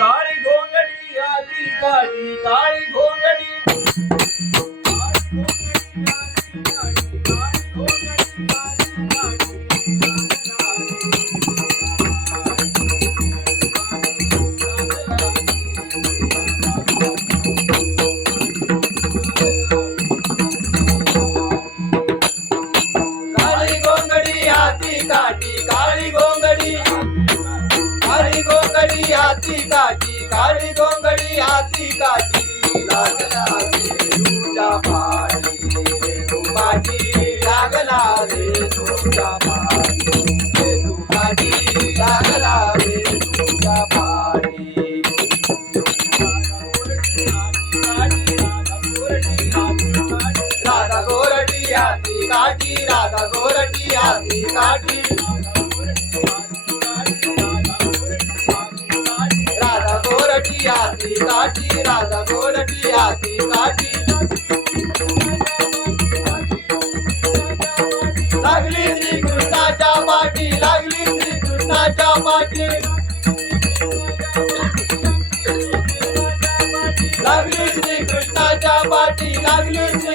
காளி கோங்கடி ஆதி காளி காளி கோ काटी काली गोंगड़ी। काली गोंगड़ी हाथी काटी काली गोंगड़ी हाथी काटी लागला रे तुझा पाणी रे तुमाटी लागला रे तुझा पाणी रे। तुमाटी लागला रे तुझा पाणी राधा गोरटी हाथी काठी राधा गोरटी हाती काठी. राधा गोरटी हाती काठी राधा गोरटी हाती काठी. लागली श्री कृष्णाच्या पाठी लागली श्री कृष्णाच्या पाठी. लागली श्री कृष्णाच्या पाठी लागली श्री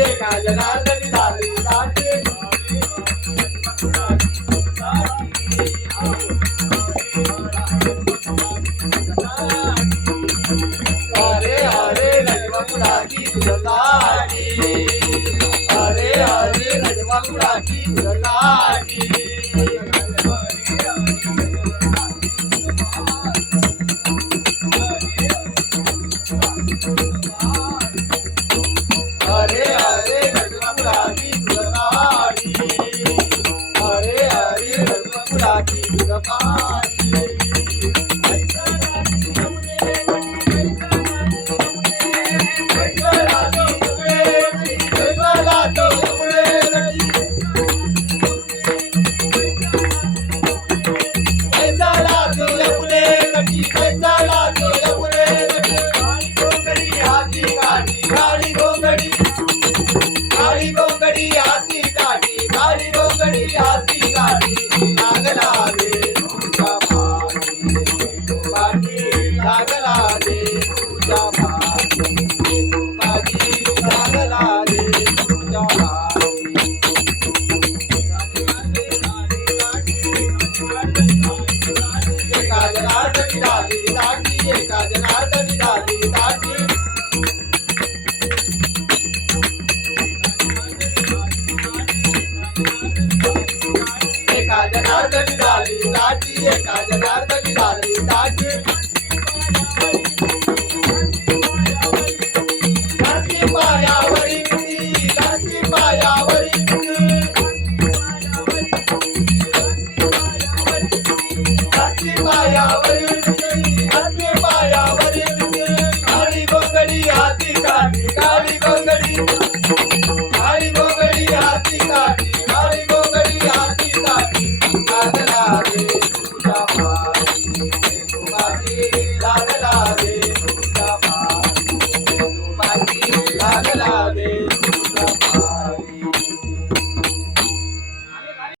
दाटी एका जनार्दनी झाली दाटी अरे अरे रजवपुराची तुझाची अरे अरे रजवपुराची तुझाची अरे काजनार्दन डाली दाटी ये काजनार्दन डाली